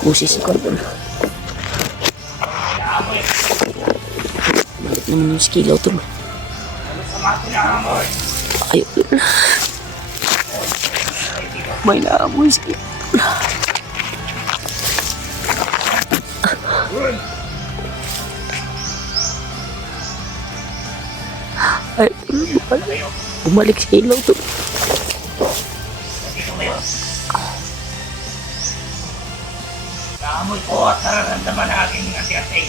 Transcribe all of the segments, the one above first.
Busis si Corbon. Balik naman yung skillaw to. Ayaw tol. May naamoy skillaw. Ay, bumalik si ilaw to. Naamoy ko at nararamdaman na aking ati-ati.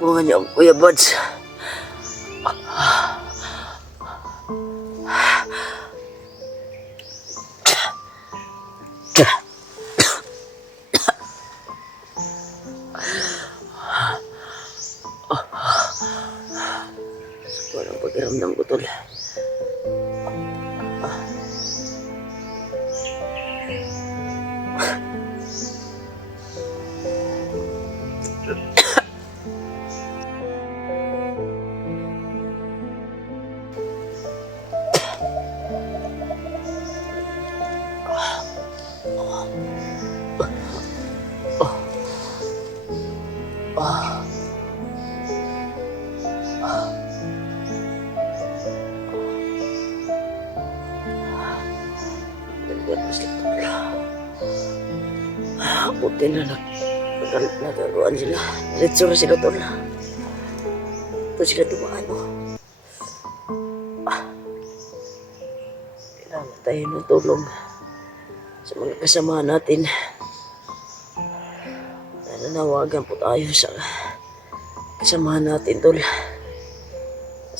Tulungan niyo ang Kuya Buds. Walang pakiramdam ko tol. Buti na nagagawan sila. Diretso na sila tol. Ito sila dumaan mo. Kailangan tayo ng tulong sa mga kasama natin. Nananawagan po tayo sa kasama natin tol.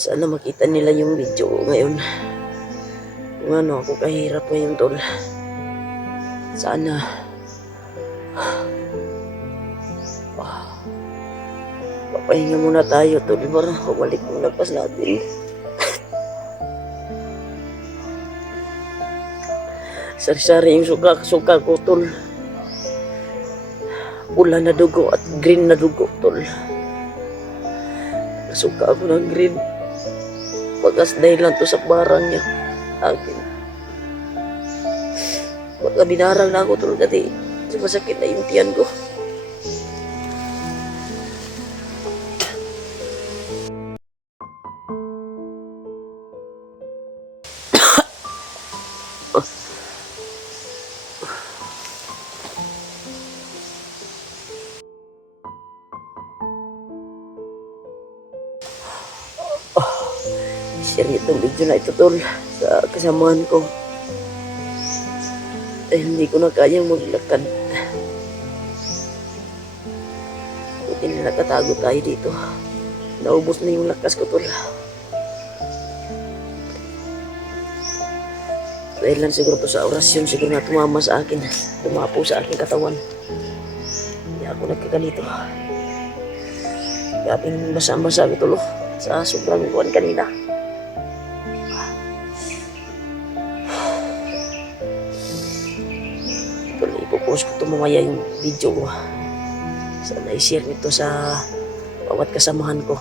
Sana makita nila yung video ngayon. Kung ano ako kahirap ngayon tol. Sana papahinga muna tayo tol. Para bumalik mo nagpas natin. Sari-sari yung suka ko tol. Pula na dugo at green na dugo tol. Nasuka ako ng green. Bagas dahil lang to sa barang niya akin. Baka binarang na ako tol kasi masakit na yung tiyan ko. Share itong video na ito tol sa kasamaan ko dahil hindi ko na kayang maglakad. Buti na nakatago tayo dito. Naubos na yung lakas ko tol. Dahil lang siguro to sa orasyon siguro na tumama sa akin, dumapo sa aking katawan. Kaya ako nagkaganito. Kaya aking basa-basa ko tol sa sobrang kuwan kanina. ipopost ko ito mamaya yung video ko. Sana i-share nito sa bawat kasamahan ko.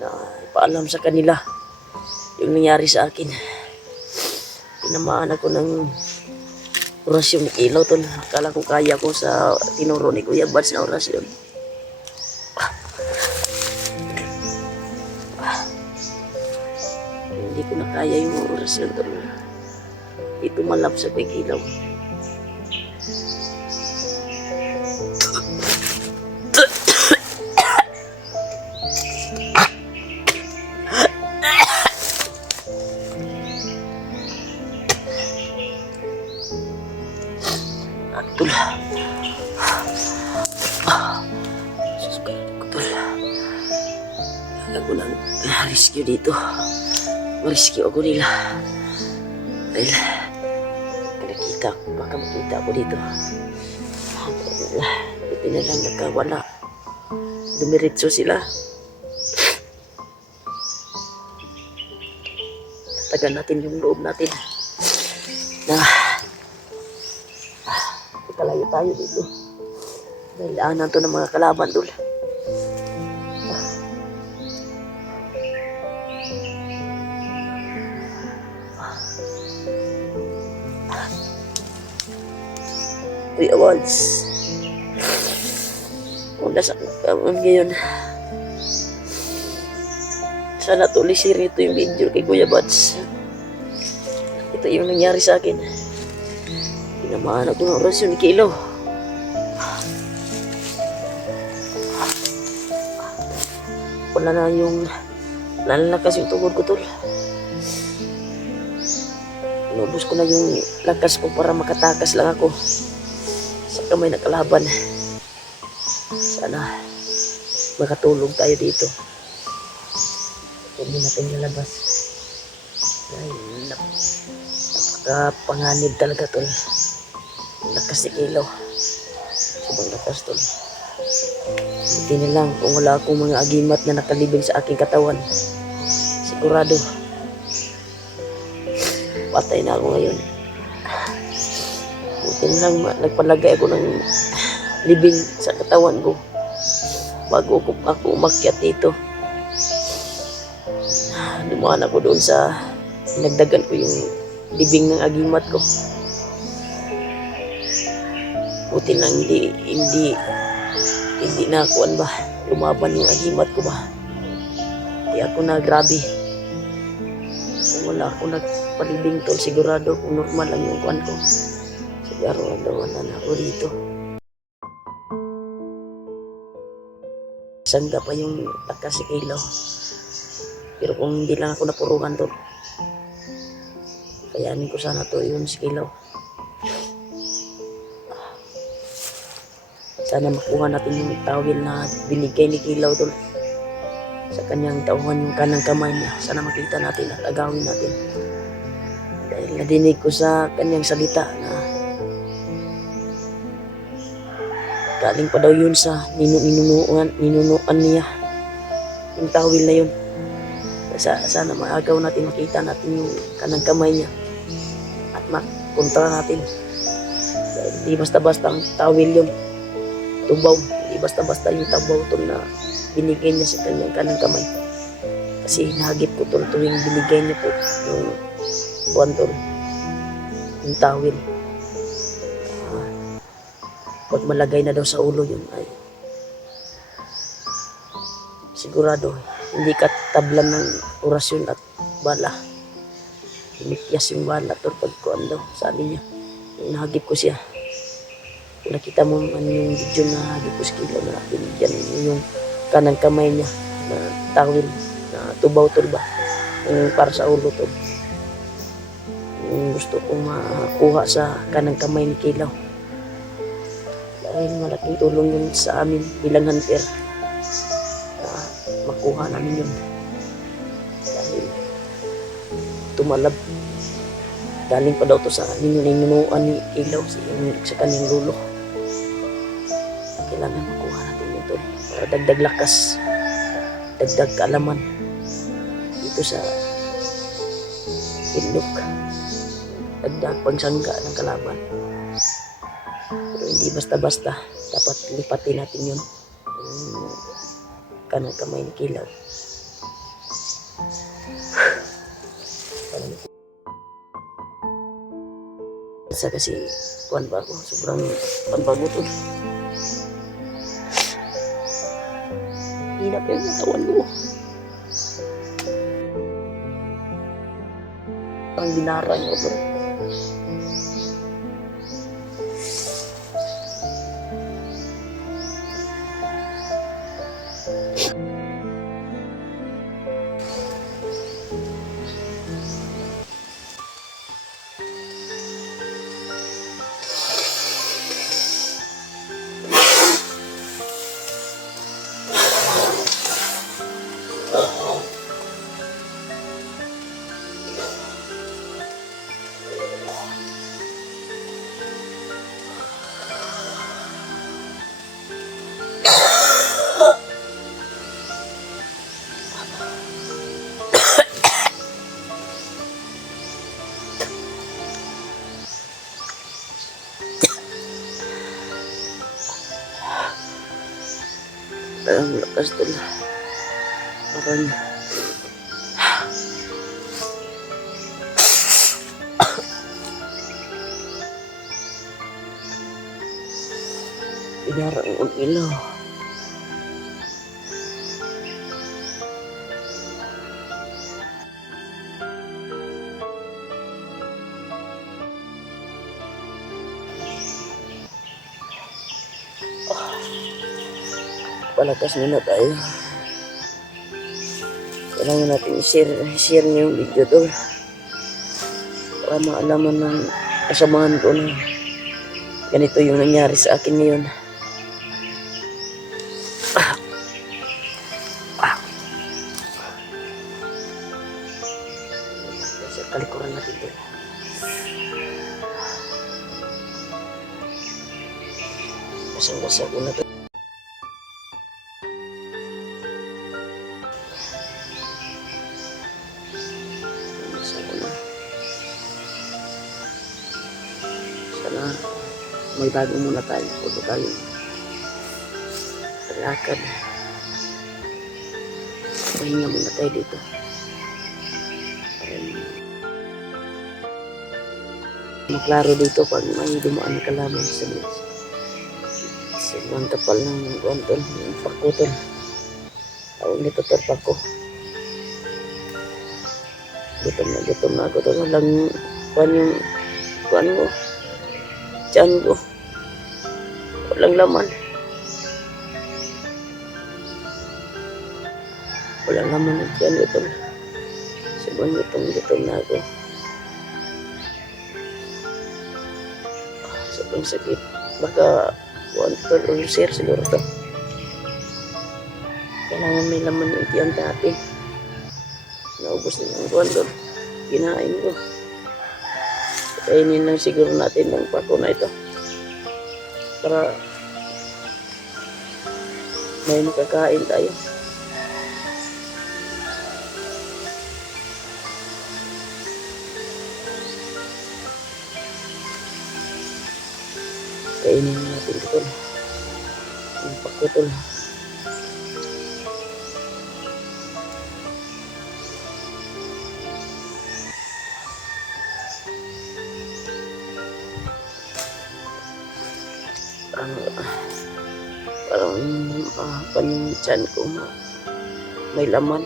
Na ipaalam sa kanila yung nangyari sa akin. Tinamaan ako ng orasyon ni Ilaw, tol. Akala ko kaya ko sa tinuro ni Kuya Bads na orasyon. Hindi ko na kaya yung orasyon, tol. Di tumalab sa Ilaw. Tol. Susukayin ko, tol. Ako lang rescue dito. Rescue ako nila. Dahil baka makita ako dito. Buti na lang nagkawala. Dumiritso sila. Tatagan natin yung loob natin. Kalayo tayo dito. Dahil aanan to ng mga kalaban, tol. Kuya Wads. Kung nasa kamon ngayon. Sana tuloy share nito yung video kay Kuya Wads. Ito yung nangyari sa akin. Tinamaan ako ng orasyon ni Ilaw. Wala na yung lalakas yung tungkod ko, tol. Inubos ko na yung lakas ko para makatakas lang ako sa kamay na kalaban. Sana makatulog tayo dito. Hindi natin lalabas. Dahil napakapanganib talaga, tol. Lakas ni Ilaw. Sobrang lakas, tol. Buti na lang kung wala akong mga agimat na nakalibing sa aking katawan. Sigurado patay na ako ngayon. Buti na lang nagpalagay ako ng libing sa katawan ko bago ako umakyat dito. Dumaan ako doon sa nagdagan ko yung libing ng agimat ko. Buti lang hindi na kuan ba, lumaban yung agimat ko ba. Hindi ako na grabe. Kung wala ako nagpalibing, tol, sigurado kung normal lang yung kuan ko. Sigurado na ako dito. Sangga pa yung lakas si Ilaw. Pero kung hindi lang ako napurukan, tol, kayanin ko sana to yun si Ilaw. Sana makuha natin yung tawil na binigay ni Ilaw, tol. Sa kanyang tauhan yung kanang kamay niya. Sana makita natin at agawin natin. Dahil nadinig ko sa kanyang salita na galing pa daw yun sa ninunuan niya. Yung tawil na yun. Sana maagaw natin, makita natin yung kanang kamay niya. At makontra natin. Dahil di basta-basta ang tawil yun. Tubaw, hindi basta-basta yung tabaw, tol, na binigay niya sa kanyang kanang kamay. Kasi nahagip ko, tol, tuwing binigay niya po yung buwan, tol, yung tawil. Pag malagay na daw sa ulo yun, ay sigurado hindi ka tablan ng orasyon at bala. Hinikyas yung bala, tol, pag kuan daw, sabi niya. Yung nahagip ko siya. Kung nakita mo man yung video na hagipos Ilaw na binigyan yung kanang kamay niya na tawil na tubaw, tol, ba, yung para sa ulo, tol. Yung gusto kong makuha sa kanang kamay ni Ilaw. Dahil malaking tulong yun sa amin bilang hunter na makuha namin yun. Dahil tumalab. Galing pa daw to sa ninunuan ni Ilaw sa kanyang lulo. Kailangan makuha natin ito para dagdag lakas, dagdag kaalaman dito sa ilok. dagdag pangsangga ng kalaban. Pero hindi basta-basta, dapat lipatin natin yun. Yung kanang kamay ni Kilaw. Sa kasi kuan ba ako, sobrang panpagutod. Hirap yung katawan ko. Ang binarang ko bro. Ang lakas tol. Parang pinarang ang ilaw. Palakas muna tayo. Kailangan natin i-share niyo yung video tol. Para maalaman ng kasamahan ko na ganito yung nangyari sa akin ngayon. Sa kalikuran natin tol. Basang-basa ko na to. Sana may bago muna tayo. Puto tayo. Lakad. Pahinga muna tayo dito. Maklaro dito pag may dumaan na kalaban sa bilis. Sobrang kapal ng guantol. Yung pakutol. Tawag nito terpako. Gutom na ako. Ito lang kuan mo. Tiyan ko. Walang laman. Walang laman ng tiyan ko. Sobrang gutom na ako. Sobrang sakit. Baka water ulcer siguro to. Kailangan may laman yung tiyan natin. Naubos na yung buwan doon. Kinain ko. Kainin lang siguro natin ng pako na ito. Para may makakain tayo. Kainin natin ito. Yung pako ito. Parang yung tiyan ko may laman.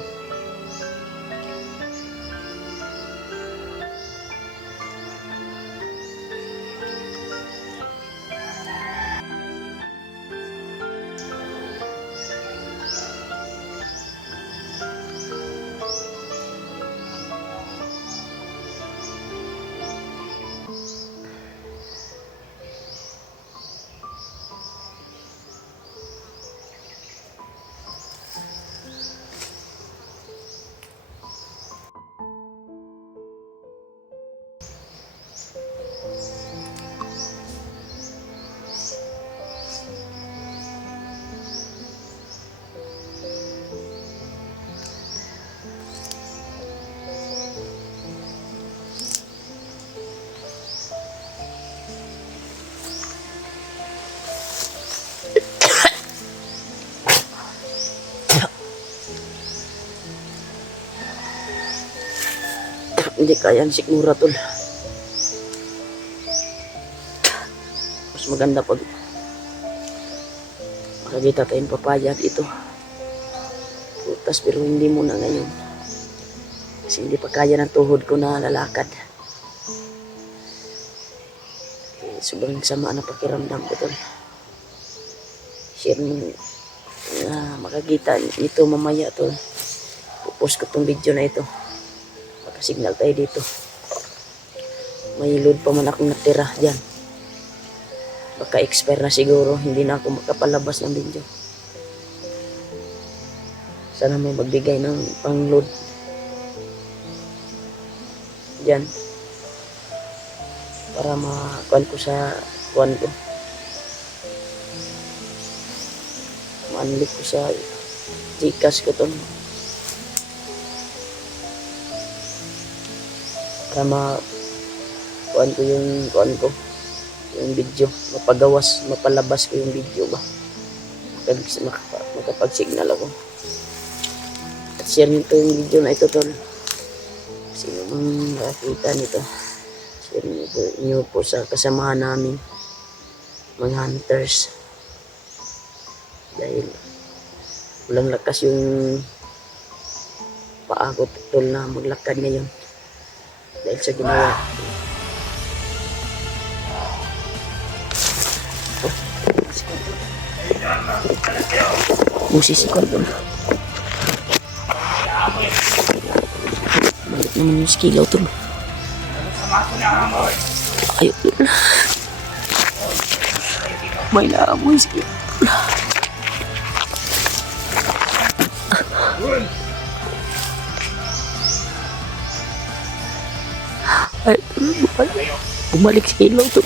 Hindi kayang sigmura tol. Mas maganda pag makakita tayong papaya dito. Putas pero hindi muna ngayon. Kasi hindi pa kaya ng tuhod ko na lalakad. Sobrang sama na pakiramdam ko tol. Share mo na makakita ito mamaya tol. Pupost ko tong video na ito. Makasignal tayo dito. May load pa man akong natira dyan. Baka expire na siguro. Hindi na ako makapalabas ng video. Sana may magbigay ng pang load dyan. Para makuan ko sa kuan ko. Ma-unlock ko sa Gcash ko to. Para kuan ko yung kuan ko. Yung video. mapalabas ko yung video ba. Makapag-signal ako. At share nito yung video na ito tol. Sino mang nakakita nito. Share nyo po sa kasamahan namin. Mga hunters. Dahil walang lakas yung paa ko tol na maglakad ngayon. Dahil sa ginawa. Musisi ko tol. Balik naman yung skillaw tol. Ayaw tol. May naamoy skillaw tol. Ay, bumalik si Kilo to.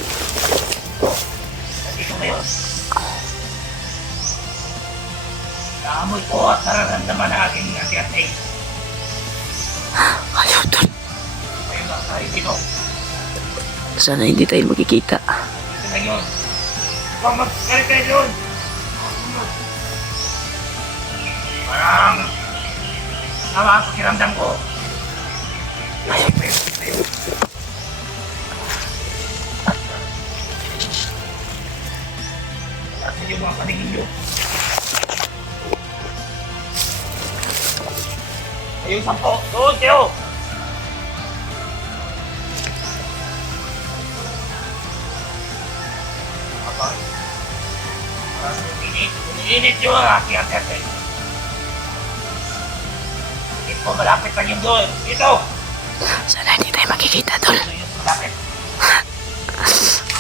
Naamoy ko at nararamdaman ang aking ati-ati. Ayaw to. Ngayon lang tayo dito. Sana hindi tayo magkikita. Dito na yun. Huwag magkalit yun. Parang sama ang pakiramdam ko. Ayaw. Kasi yung mga paningin nyo. Ayun, sampo. Doon kayo. Abang. Parang umiinit yung aking ate-ate. Hindi ko malapit lang yung doon. Dito. Sana hindi tayo makikita tol. Malapit.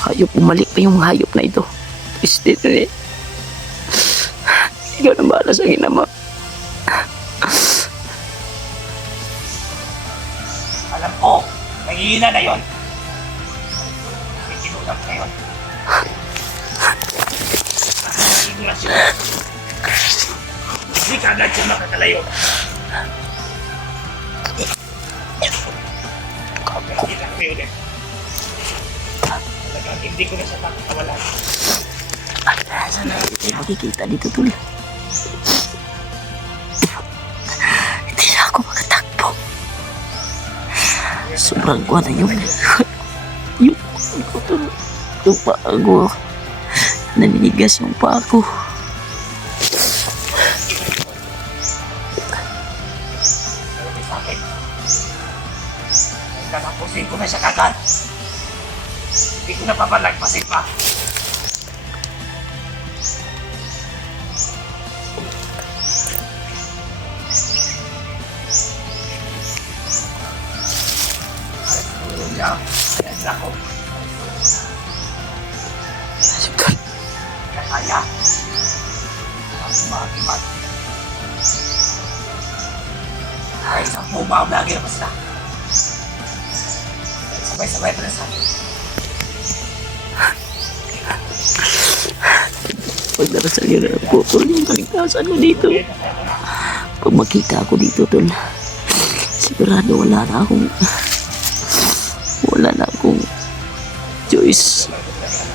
Hayop, bumalik pa yung hayop na ito. Piste to eh. Ikaw na bahala sa akin naman. Alam ko, mahihina na yun. May kinulam na yun. Sigurasyon. Hindi ka agad siya makakalayo. Kapag lang kayo ulit. Talagang hindi ko na siya makakawalan. Sana hindi tayo makikita dito tol. Hindi na ako makatakbo. Sobrang kuha na yun. Yung ko tol. Yung paa ko. Naninigas yung paa ko. Sabi sa akin. Katapusin ko na siya kagad. Hindi ko na papalagpasin pa. Ayan ako. Kaya. Ang magimat. Ay, isang pumaw na agad pa sila. Sabay-sabay pa na sa akin. Pagdarasal yun na po tol. Yung kaligtasan ko dito. Pag makita ako dito tol. Sigurado wala na akong choice.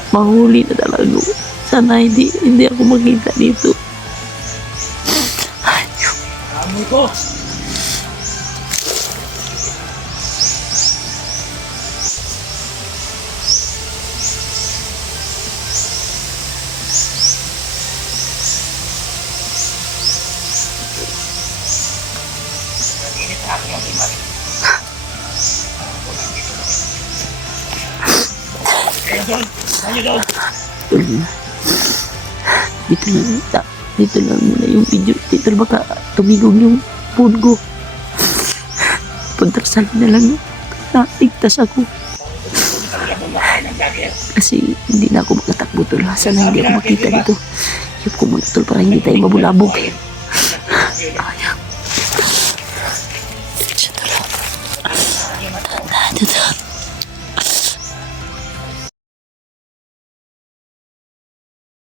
Mahuli na talaga. Sana hindi ako makita dito. Amoy ko! Tol. Tayo, Tol. Dito lang, dito lang muna yung video. Dito baka tumigong yung phone ko. Pagdarasal na lang yun. Natigtas ako. Kasi hindi na ako makatakbo tol. Sana hindi ako makita dito. Iyop ko muna tol para hindi tayo mabulabog. Ayaw. Diretso tol. Tanda, tanda.